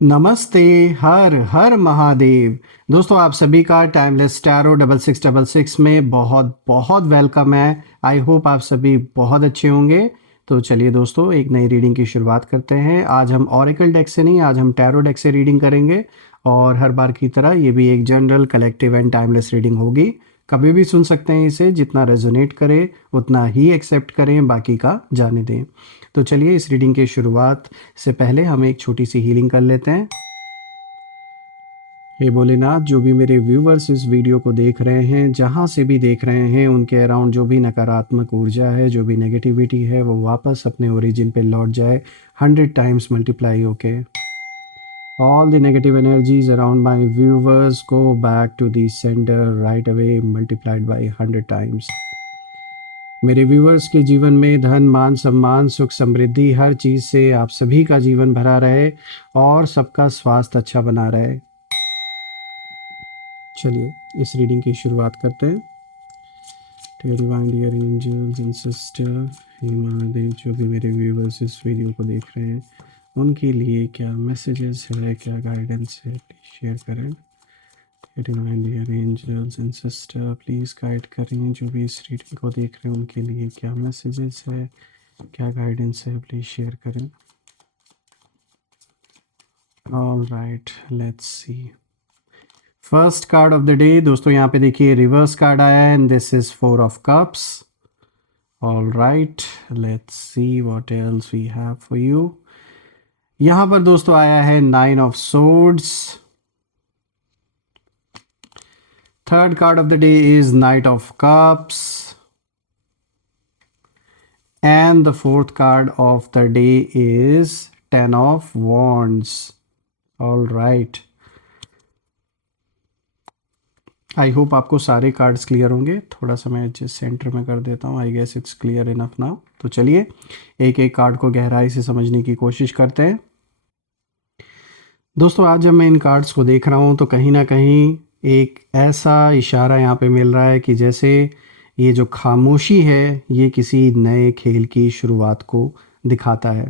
नमस्ते। हर हर महादेव। दोस्तों आप सभी का टाइमलेस टैरो 6666 में बहुत बहुत वेलकम है। आई होप आप सभी बहुत अच्छे होंगे। तो चलिए दोस्तों एक नई रीडिंग की शुरुआत करते हैं। आज हम ऑरेकल डेक से नहीं, आज हम टैरो डेक से रीडिंग करेंगे। और हर बार की तरह ये भी एक general collective and timeless reading होगी। कभी भी सुन सकते हैं इसे, जितना रेजोनेट करे उतना ही एक्सेप्ट करें, बाकी का जाने दें। तो चलिए इस रीडिंग की शुरुआत से पहले हम एक छोटी सी हीलिंग कर लेते हैं। हे भोलेनाथ, जो भी मेरे व्यूवर्स इस वीडियो को देख रहे हैं, जहाँ से भी देख रहे हैं, उनके अराउंड जो भी नकारात्मक ऊर्जा है, जो भी नेगेटिविटी है, वो वापस अपने ओरिजिन पे लौट जाए 100 टाइम्स मल्टीप्लाई होके। All the negative energies around my viewers go back to the sender right away, multiplied by 100 times. मेरे व्यूवर्स के जीवन में धन, मान, सम्मान, सुख, समृद्धि, हर चीज़ से आप सभी का जीवन भरा रहे और सबका स्वास्थ्य अच्छा बना रहे। चलिए इस रीडिंग की शुरुआत करते हैं। Divine dear angels and sister, हे महादेव, जो भी मेरे व्यूवर्स इस वीडियो को देख रहे हैं, उनके लिए क्या मैसेजेस है, क्या गाइडेंस है, प्लीज़ शेयर करें। Divine dear angels and sister, please guide करें। जो भी इस रीडिंग को देख रहे हैं उनके लिए क्या मैसेजेस है, क्या गाइडेंस है, प्लीज़ शेयर करें। All right, let's see. First card of the day दोस्तों, यहाँ पे देखिए रिवर्स कार्ड आया है and this is 4 of Cups। All right, let's see what else we have for you. यहाँ पर दोस्तों आया है 9 of Swords। Third card of the day is Knight of Cups। And the fourth card of the day is 10 of Wands। All right. I hope आपको सारे cards clear होंगे। थोड़ा सा मैं जिस सेंटर में कर देता हूँ, I guess it's clear enough now. तो चलिए एक एक कार्ड को गहराई से समझने की कोशिश करते हैं। दोस्तों आज जब मैं इन कार्ड्स को देख रहा हूँ तो कहीं ना कहीं एक ऐसा इशारा यहाँ पे मिल रहा है कि जैसे ये जो खामोशी है ये किसी नए खेल की शुरुआत को दिखाता है।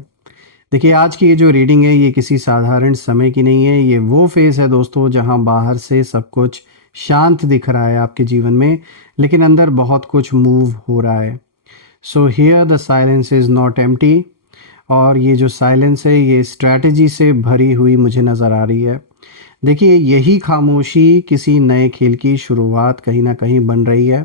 देखिए आज की ये जो रीडिंग है ये किसी साधारण समय की नहीं है। ये वो फेज़ है दोस्तों जहाँ बाहर से सब कुछ शांत दिख रहा है आपके जीवन में, लेकिन अंदर बहुत कुछ मूव हो रहा है। So here the silence is not empty. और ये जो साइलेंस है ये स्ट्रैटेजी से भरी हुई मुझे नज़र आ रही है। देखिए यही खामोशी किसी नए खेल की शुरुआत कहीं ना कहीं बन रही है।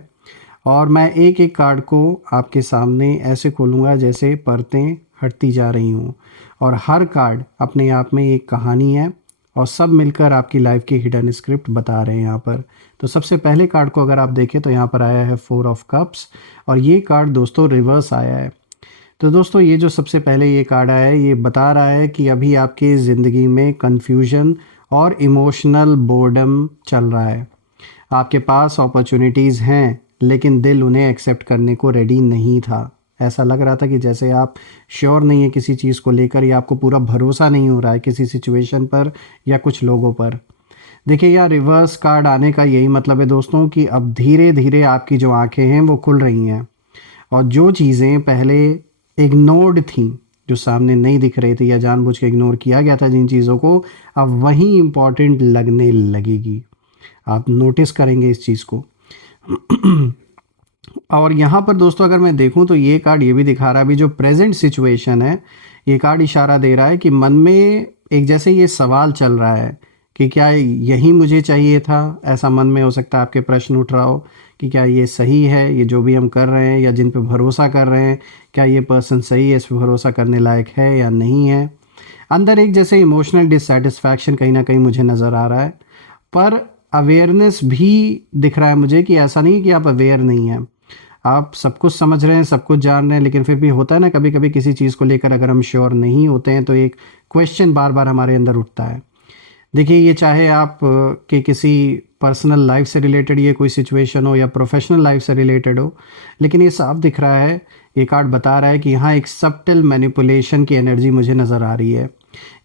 और मैं एक एक कार्ड को आपके सामने ऐसे खोलूँगा जैसे परतें हटती जा रही हूँ, और हर कार्ड अपने आप में एक कहानी है और सब मिलकर आपकी लाइफ की हिडन स्क्रिप्ट बता रहे हैं यहाँ पर। तो सबसे पहले कार्ड को अगर आप देखें तो यहाँ पर आया है 4 of Cups, और ये कार्ड दोस्तों रिवर्स आया है। तो दोस्तों ये जो सबसे पहले ये कार्ड आया है ये बता रहा है कि अभी आपकी ज़िंदगी में कन्फ्यूजन और इमोशनल बोर्डम चल रहा है। आपके पास अपॉर्चुनिटीज़ हैं लेकिन दिल उन्हें एक्सेप्ट करने को रेडी नहीं था। ऐसा लग रहा था कि जैसे आप श्योर नहीं है किसी चीज़ को लेकर, या आपको पूरा भरोसा नहीं हो रहा है किसी सिचुएशन पर या कुछ लोगों पर। देखिए यहाँ रिवर्स कार्ड आने का यही मतलब है दोस्तों कि अब धीरे धीरे आपकी जो आंखें हैं वो खुल रही हैं, और जो चीज़ें पहले इग्नोर्ड थी, जो सामने नहीं दिख रही थी या जानबूझ के इग्नोर किया गया था जिन चीज़ों को, अब वही इम्पॉर्टेंट लगने लगेगी। आप नोटिस करेंगे इस चीज़ को। और यहाँ पर दोस्तों अगर मैं देखूँ तो ये कार्ड ये भी दिखा रहा है, अभी जो प्रेजेंट सिचुएशन है ये कार्ड इशारा दे रहा है कि मन में एक जैसे ये सवाल चल रहा है कि क्या यही मुझे चाहिए था। ऐसा मन में हो सकता है आपके प्रश्न उठ रहा हो कि क्या ये सही है, ये जो भी हम कर रहे हैं या जिन पे भरोसा कर रहे हैं, क्या ये पर्सन सही है, इस पर भरोसा करने लायक है या नहीं है। अंदर एक जैसे इमोशनल डिससेटिस्फैक्शन कहीं ना कहीं मुझे नज़र आ रहा है, पर अवेयरनेस भी दिख रहा है मुझे कि ऐसा नहीं कि आप अवेयर नहीं हैं, आप सब कुछ समझ रहे हैं, सब कुछ जान रहे हैं, लेकिन फिर भी होता है ना कभी कभी किसी चीज़ को लेकर अगर हम श्योर नहीं होते हैं तो एक क्वेश्चन बार बार हमारे अंदर उठता है। देखिए ये चाहे आप के किसी पर्सनल लाइफ से रिलेटेड ये कोई सिचुएशन हो या प्रोफेशनल लाइफ से रिलेटेड हो, लेकिन ये साफ दिख रहा है, ये कार्ड बता रहा है कि यहाँ एक सबटल मैनिपुलेशन की एनर्जी मुझे नज़र आ रही है।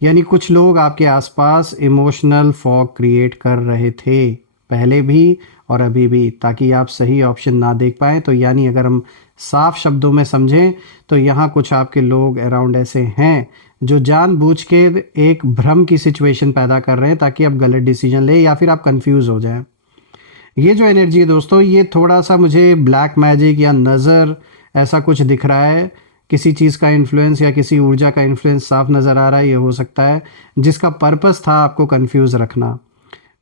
यानी कुछ लोग आपके आसपास इमोशनल फॉग क्रिएट कर रहे थे पहले भी और अभी भी, ताकि आप सही ऑप्शन ना देख पाएँ। तो यानी अगर हम साफ शब्दों में समझें तो यहाँ कुछ आपके लोग अराउंड ऐसे हैं जो जानबूझ के एक भ्रम की सिचुएशन पैदा कर रहे हैं ताकि आप गलत डिसीजन लें या फिर आप कंफ्यूज हो जाएं। ये जो एनर्जी है दोस्तों, ये थोड़ा सा मुझे ब्लैक मैजिक या नज़र ऐसा कुछ दिख रहा है। किसी चीज़ का इन्फ्लुएंस या किसी ऊर्जा का इन्फ्लुएंस साफ नज़र आ रहा है। ये हो सकता है जिसका पर्पस था आपको कंफ्यूज रखना।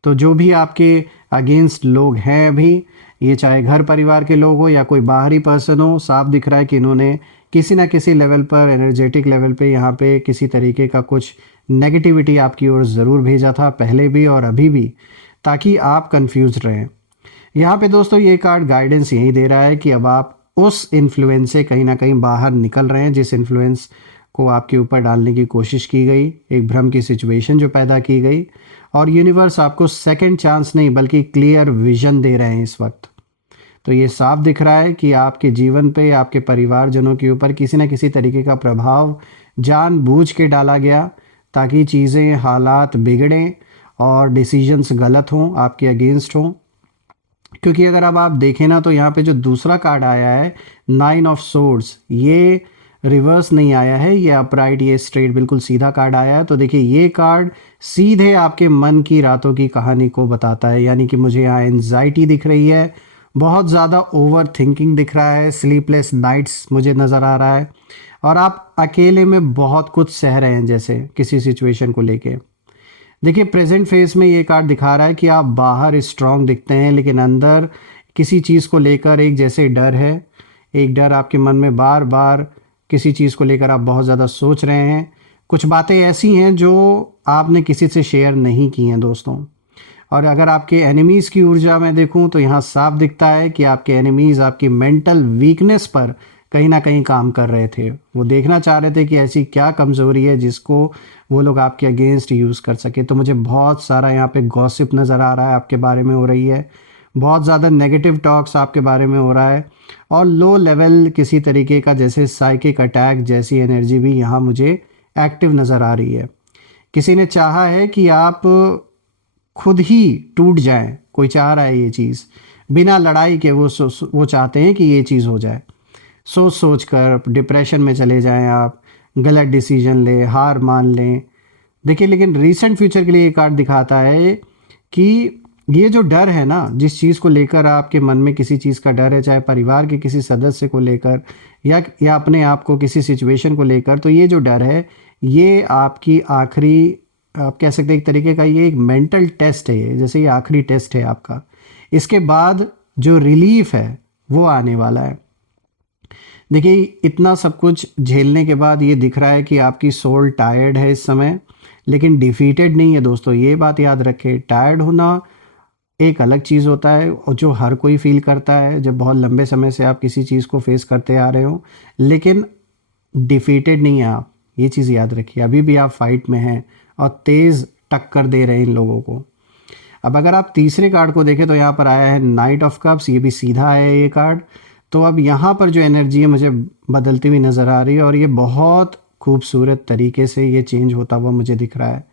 तो जो भी आपके अगेंस्ट लोग हैं अभी, ये चाहे घर परिवार के लोग हो या कोई बाहरी पर्सन हो, साफ दिख रहा है कि इन्होंने किसी ना किसी लेवल पर, एनर्जेटिक लेवल पे यहाँ पे किसी तरीके का कुछ नेगेटिविटी आपकी ओर ज़रूर भेजा था, पहले भी और अभी भी, ताकि आप कंफ्यूज रहें। यहाँ पे दोस्तों ये कार्ड गाइडेंस यही दे रहा है कि अब आप उस इन्फ्लुएंस से कहीं ना कहीं बाहर निकल रहे हैं, जिस इन्फ्लुएंस को आपके ऊपर डालने की कोशिश की गई, एक भ्रम की सिचुएशन जो पैदा की गई। और यूनिवर्स आपको सेकंड चांस नहीं बल्कि क्लियर विजन दे रहे हैं इस वक्त। तो ये साफ दिख रहा है कि आपके जीवन पे, आपके परिवारजनों के ऊपर किसी न किसी तरीके का प्रभाव जानबूझ के डाला गया ताकि चीज़ें, हालात बिगड़ें और डिसीजंस गलत हों, आपके अगेंस्ट हों। क्योंकि अगर अब आप देखें ना, तो यहाँ पे जो दूसरा कार्ड आया है 9 ऑफ सोर्ड्स, ये रिवर्स नहीं आया है, ये अपराइट, ये स्ट्रेट बिल्कुल सीधा कार्ड आया है। तो देखिए ये कार्ड सीधे आपके मन की रातों की कहानी को बताता है। यानी कि मुझे यहाँ एंजाइटी दिख रही है, बहुत ज़्यादा ओवर थिंकिंग दिख रहा है, स्लीपलेस नाइट्स मुझे नज़र आ रहा है, और आप अकेले में बहुत कुछ सह रहे हैं जैसे किसी सिचुएशन को लेके। देखिए प्रेजेंट फेज में ये कार्ड दिखा रहा है कि आप बाहर स्ट्रांग दिखते हैं, लेकिन अंदर किसी चीज़ को लेकर एक जैसे डर है, एक डर आपके मन में बार बार किसी चीज़ को लेकर आप बहुत ज़्यादा सोच रहे हैं। कुछ बातें ऐसी हैं जो आपने किसी से शेयर नहीं की हैं दोस्तों। और अगर आपके एनिमीज़ की ऊर्जा में देखूं तो यहाँ साफ दिखता है कि आपके एनिमीज़ आपकी मेंटल वीकनेस पर कहीं ना कहीं काम कर रहे थे। वो देखना चाह रहे थे कि ऐसी क्या कमज़ोरी है जिसको वो लोग आपके अगेंस्ट यूज़ कर सके। तो मुझे बहुत सारा यहाँ पे गॉसिप नज़र आ रहा है, आपके बारे में हो रही है, बहुत ज़्यादा नेगेटिव टॉक्स आपके बारे में हो रहा है, और लो लेवल किसी तरीके का जैसे साइकिक अटैक जैसी एनर्जी भी यहाँ मुझे एक्टिव नज़र आ रही है। किसी ने चाहा है कि आप खुद ही टूट जाएं, कोई चाह रहा है ये चीज़ बिना लड़ाई के, वो चाहते हैं कि ये चीज़ हो जाए। सोच सोच कर डिप्रेशन में चले जाएं आप, गलत डिसीजन लें, हार मान लें। देखिए लेकिन रीसेंट फ्यूचर के लिए ये कार्ड दिखाता है कि ये जो डर है ना, जिस चीज़ को लेकर आपके मन में किसी चीज़ का डर है, चाहे परिवार के किसी सदस्य को लेकर या अपने आप को किसी सिचुएशन को लेकर, तो ये जो डर है ये आपकी आखिरी, आप कह सकते हैं एक तरीके का ये एक मेंटल टेस्ट है, जैसे ये आखिरी टेस्ट है आपका। इसके बाद जो रिलीफ है वो आने वाला है। देखिए इतना सब कुछ झेलने के बाद ये दिख रहा है कि आपकी सोल टायर्ड है इस समय, लेकिन डिफीटेड नहीं है दोस्तों। ये बात याद रखें, टायर्ड होना एक अलग चीज़ होता है और जो हर कोई फील करता है जब बहुत लंबे समय से आप किसी चीज़ को फेस करते आ रहे हो, लेकिन डिफीटेड नहीं है आप, ये चीज़ याद रखिए। अभी भी आप फाइट में हैं और तेज़ टक्कर दे रहे हैं इन लोगों को। अब अगर आप तीसरे कार्ड को देखें तो यहाँ पर आया है नाइट ऑफ कप्स, ये भी सीधा है ये कार्ड। तो अब यहाँ पर जो एनर्जी है मुझे बदलती हुई नज़र आ रही है और ये बहुत खूबसूरत तरीके से ये चेंज होता हुआ मुझे दिख रहा है।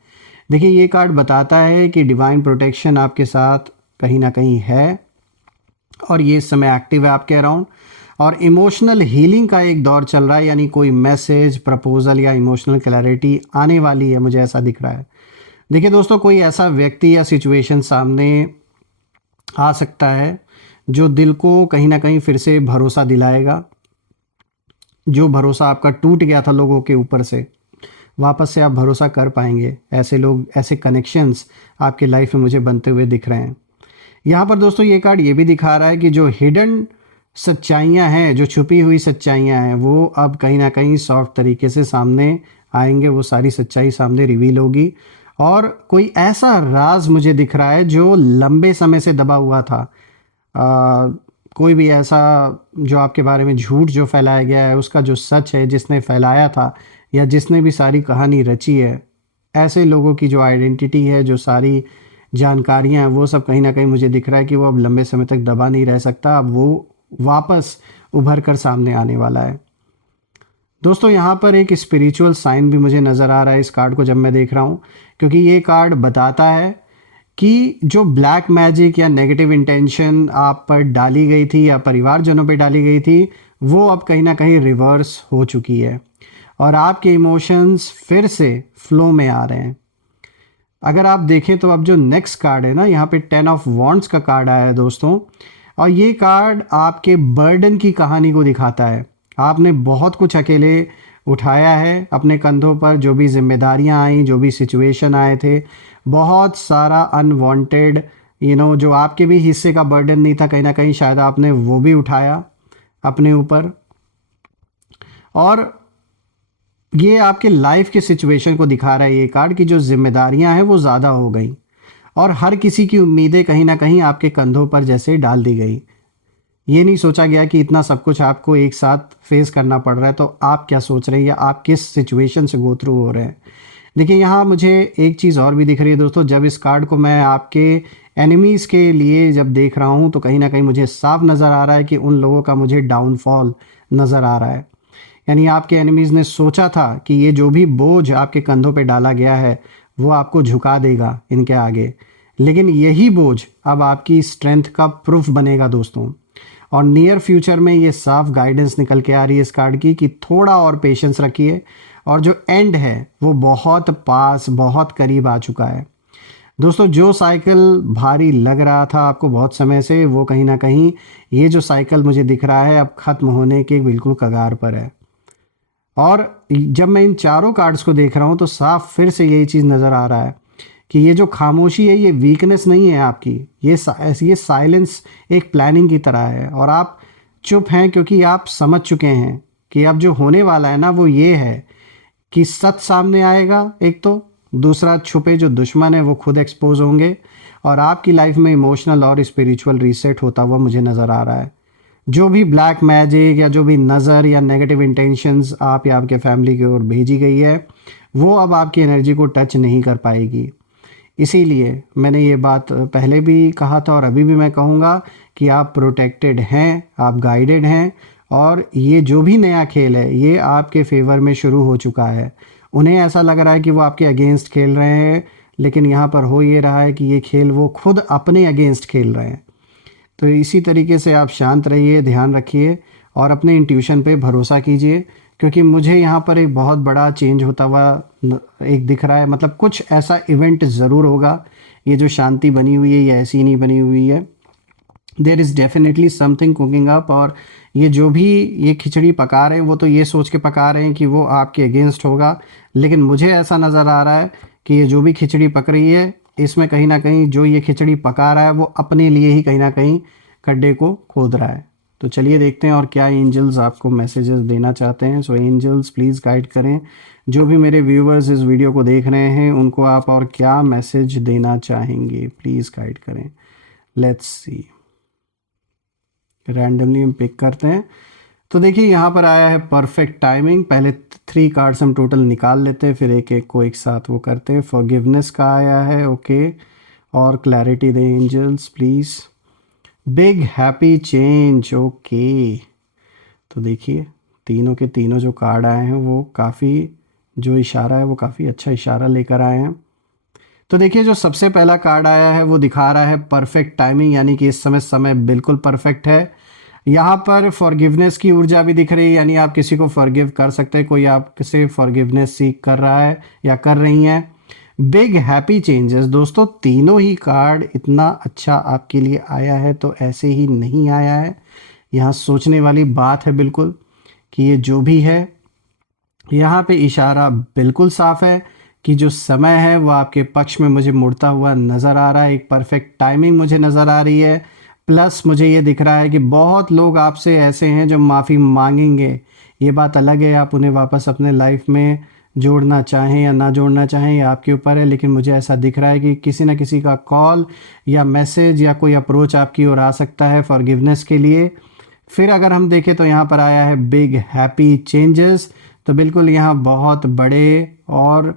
देखिए ये कार्ड बताता है कि डिवाइन प्रोटेक्शन आपके साथ कहीं ना कहीं है और ये इस समय एक्टिव है आपके अराउंड, और इमोशनल हीलिंग का एक दौर चल रहा है। यानी कोई मैसेज, प्रपोजल या इमोशनल क्लैरिटी आने वाली है, मुझे ऐसा दिख रहा है। देखिए दोस्तों, कोई ऐसा व्यक्ति या सिचुएशन सामने आ सकता है जो दिल को कहीं ना कहीं फिर से भरोसा दिलाएगा। जो भरोसा आपका टूट गया था लोगों के ऊपर से, वापस से आप भरोसा कर पाएंगे। ऐसे लोग, ऐसे कनेक्शंस आपके लाइफ में मुझे बनते हुए दिख रहे हैं। यहाँ पर दोस्तों ये कार्ड ये भी दिखा रहा है कि जो हिडन सच्चाइयाँ हैं, जो छुपी हुई सच्चाइयाँ हैं, वो अब कहीं ना कहीं सॉफ्ट तरीके से सामने आएंगे। वो सारी सच्चाई सामने रिवील होगी और कोई ऐसा राज मुझे दिख रहा है जो लंबे समय से दबा हुआ था। कोई भी ऐसा जो आपके बारे में झूठ जो फैलाया गया है, उसका जो सच है, जिसने फैलाया था या जिसने भी सारी कहानी रची है, ऐसे लोगों की जो आइडेंटिटी है, जो सारी जानकारियां हैं, वो सब कहीं ना कहीं मुझे दिख रहा है कि वो अब लंबे समय तक दबा नहीं रह सकता। अब वो वापस उभर कर सामने आने वाला है। दोस्तों यहाँ पर एक स्पिरिचुअल साइन भी मुझे नज़र आ रहा है इस कार्ड को जब मैं देख रहा हूँ, क्योंकि ये कार्ड बताता है कि जो ब्लैक मैजिक या नेगेटिव इंटेंशन आप पर डाली गई थी या परिवारजनों पे डाली गई थी, वो अब कहीं ना कहीं रिवर्स हो चुकी है। और आपके इमोशंस फिर से फ्लो में आ रहे हैं। अगर आप देखें तो अब जो नेक्स्ट कार्ड है ना, यहाँ पे 10 ऑफ वॉन्ड्स का कार्ड आया है दोस्तों, और ये कार्ड आपके बर्डन की कहानी को दिखाता है। आपने बहुत कुछ अकेले उठाया है अपने कंधों पर, जो भी जिम्मेदारियां आई, जो भी सिचुएशन आए थे, बहुत सारा अनवांटेड जो आपके भी हिस्से का बर्डन नहीं था, कहीं ना कहीं शायद आपने वो भी उठाया अपने ऊपर। और ये आपके लाइफ के सिचुएशन को दिखा रहा है ये कार्ड, कि जो जिम्मेदारियां हैं वो ज़्यादा हो गई और हर किसी की उम्मीदें कहीं ना कहीं आपके कंधों पर जैसे डाल दी गई। ये नहीं सोचा गया कि इतना सब कुछ आपको एक साथ फेस करना पड़ रहा है, तो आप क्या सोच रहे हैं या आप किस सिचुएशन से गो थ्रू हो रहे हैं। देखिए, यहाँ मुझे एक चीज़ और भी दिख रही है दोस्तों, जब इस कार्ड को मैं आपके एनिमीज़ के लिए जब देख रहा हूँ तो कहीं ना कहीं मुझे साफ नज़र आ रहा है कि उन लोगों का मुझे डाउनफॉल नज़र आ रहा है। यानी आपके एनिमीज़ ने सोचा था कि ये जो भी बोझ आपके कंधों पे डाला गया है वो आपको झुका देगा इनके आगे, लेकिन यही बोझ अब आपकी स्ट्रेंथ का प्रूफ बनेगा दोस्तों। और नियर फ्यूचर में ये साफ गाइडेंस निकल के आ रही है इस कार्ड की कि थोड़ा और पेशेंस रखिए, और जो एंड है वो बहुत पास, बहुत करीब आ चुका है दोस्तों। जो साइकिल भारी लग रहा था आपको बहुत समय से, वो कहीं ना कहीं ये जो साइकिल मुझे दिख रहा है अब ख़त्म होने के बिल्कुल कगार पर है। और जब मैं इन चारों कार्ड्स को देख रहा हूँ तो साफ फिर से यही चीज़ नज़र आ रहा है कि ये जो खामोशी है ये वीकनेस नहीं है आपकी, ये साइलेंस एक प्लानिंग की तरह है। और आप चुप हैं क्योंकि आप समझ चुके हैं कि अब जो होने वाला है ना वो ये है कि सच सामने आएगा एक, तो दूसरा छुपे जो दुश्मन है वो खुद एक्सपोज होंगे, और आपकी लाइफ में इमोशनल और स्पिरिचुअल रीसेट होता हुआ मुझे नज़र आ रहा है। जो भी ब्लैक मैजिक या जो भी नज़र या नेगेटिव इंटेंशंस आप या आपके फैमिली की ओर भेजी गई है वो अब आपकी एनर्जी को टच नहीं कर पाएगी। इसीलिए मैंने ये बात पहले भी कहा था और अभी भी मैं कहूँगा कि आप प्रोटेक्टेड हैं, आप गाइडेड हैं, और ये जो भी नया खेल है ये आपके फेवर में शुरू हो चुका है। उन्हें ऐसा लग रहा है कि वो आपके अगेंस्ट खेल रहे हैं, लेकिन यहाँ पर हो ये रहा है कि ये खेल वो खुद अपने अगेंस्ट खेल रहे हैं। तो इसी तरीके से आप शांत रहिए, ध्यान रखिए और अपने इंट्यूशन पे भरोसा कीजिए, क्योंकि मुझे यहाँ पर एक बहुत बड़ा चेंज होता हुआ एक दिख रहा है। मतलब कुछ ऐसा इवेंट ज़रूर होगा। ये जो शांति बनी हुई है ये ऐसी नहीं बनी हुई है, there is definitely something cooking up. और ये जो भी ये खिचड़ी पका रहे हैं वो तो ये सोच के पका रहे हैं कि वो आपके अगेंस्ट होगा, लेकिन मुझे ऐसा नज़र आ रहा है कि ये जो भी खिचड़ी पक रही है इसमें कहीं ना कहीं जो ये खिचड़ी पका रहा है वो अपने लिए ही कहीं ना कहीं खड्डे को खोद रहा है। तो चलिए देखते हैं और क्या एंजल्स आपको मैसेजेस देना चाहते हैं। सो एंजल्स प्लीज़ गाइड करें जो भी मेरे व्यूअर्स इस वीडियो को देख रहे हैं उनको आप और क्या मैसेज देना चाहेंगे, प्लीज़ गाइड करें। लेट्स सी, रैंडमली हम पिक करते हैं। तो देखिए यहाँ पर आया है परफेक्ट टाइमिंग। पहले 3 कार्ड्स हम टोटल निकाल लेते हैं, फिर एक एक को एक साथ वो करते हैं। फॉरगिवनेस का आया है, ओके। और क्लैरिटी दे angels please. Big happy change, okay. तो देखिए तीनों के तीनों जो कार्ड आए हैं वो काफ़ी, जो इशारा है वो काफ़ी अच्छा इशारा लेकर आए हैं। तो देखिए जो सबसे पहला कार्ड आया है वो दिखा रहा है परफेक्ट टाइमिंग, यानी कि इस समय बिल्कुल परफेक्ट है। यहाँ पर फॉरगिवनेस की ऊर्जा भी दिख रही है, यानी आप किसी को फॉरगिव कर सकते हैं, कोई आपसे फॉरगिवनेस सीख कर रहा है या कर रही हैं। बिग हैप्पी चेंजेस, दोस्तों तीनों ही कार्ड इतना अच्छा आपके लिए आया है तो ऐसे ही नहीं आया है। यहाँ सोचने वाली बात है बिल्कुल कि ये जो भी है, यहाँ पे इशारा बिल्कुल साफ है कि जो समय है वो आपके पक्ष में मुझे मुड़ता हुआ नज़र आ रहा है। एक परफेक्ट टाइमिंग मुझे नज़र आ रही है, प्लस मुझे ये दिख रहा है कि बहुत लोग आपसे ऐसे हैं जो माफ़ी मांगेंगे। ये बात अलग है आप उन्हें वापस अपने लाइफ में जोड़ना चाहें या ना जोड़ना चाहें ये आपके ऊपर है, लेकिन मुझे ऐसा दिख रहा है कि किसी ना किसी का कॉल या मैसेज या कोई अप्रोच आपकी ओर आ सकता है फॉरगिवनेस के लिए। फिर अगर हम देखें तो यहाँ पर आया है बिग हैप्पी चेंजेस, तो बिल्कुल यहाँ बहुत बड़े और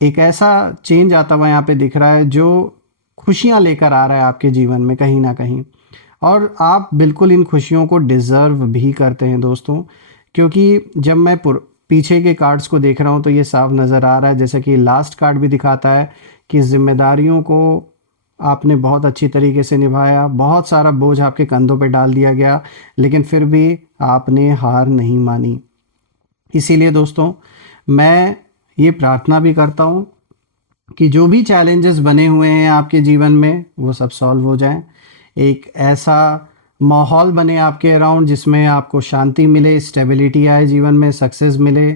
एक ऐसा चेंज आता हुआ यहाँ पे दिख रहा है जो खुशियाँ लेकर आ रहा है आपके जीवन में कहीं ना कहीं, और आप बिल्कुल इन खुशियों को डिज़र्व भी करते हैं दोस्तों। क्योंकि जब मैं पीछे के कार्ड्स को देख रहा हूँ तो ये साफ नज़र आ रहा है, जैसा कि लास्ट कार्ड भी दिखाता है कि जिम्मेदारियों को आपने बहुत अच्छी तरीके से निभाया, बहुत सारा बोझ आपके कंधों पे डाल दिया गया, लेकिन फिर भी आपने हार नहीं मानी। इसीलिए दोस्तों मैं ये प्रार्थना भी करता हूँ कि जो भी चैलेंजेस बने हुए हैं आपके जीवन में वो सब सॉल्व हो जाएं। एक ऐसा माहौल बने आपके अराउंड जिसमें आपको शांति मिले, स्टेबिलिटी आए जीवन में, सक्सेस मिले,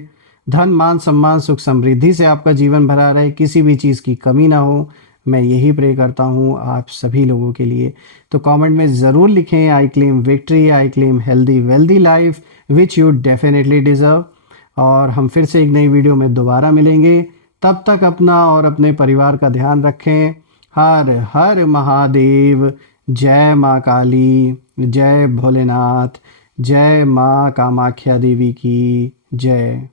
धन मान सम्मान सुख समृद्धि से आपका जीवन भरा रहे, किसी भी चीज़ की कमी ना हो। मैं यही प्रे करता हूँ आप सभी लोगों के लिए। तो कमेंट में ज़रूर लिखें, I claim victory, I claim healthy wealthy life which you definitely deserve. और हम फिर से एक नई वीडियो में दोबारा मिलेंगे। तब तक अपना और अपने परिवार का ध्यान रखें। हर हर महादेव। जय माँ काली, जय भोलेनाथ, जय माँ कामाख्या देवी की जय।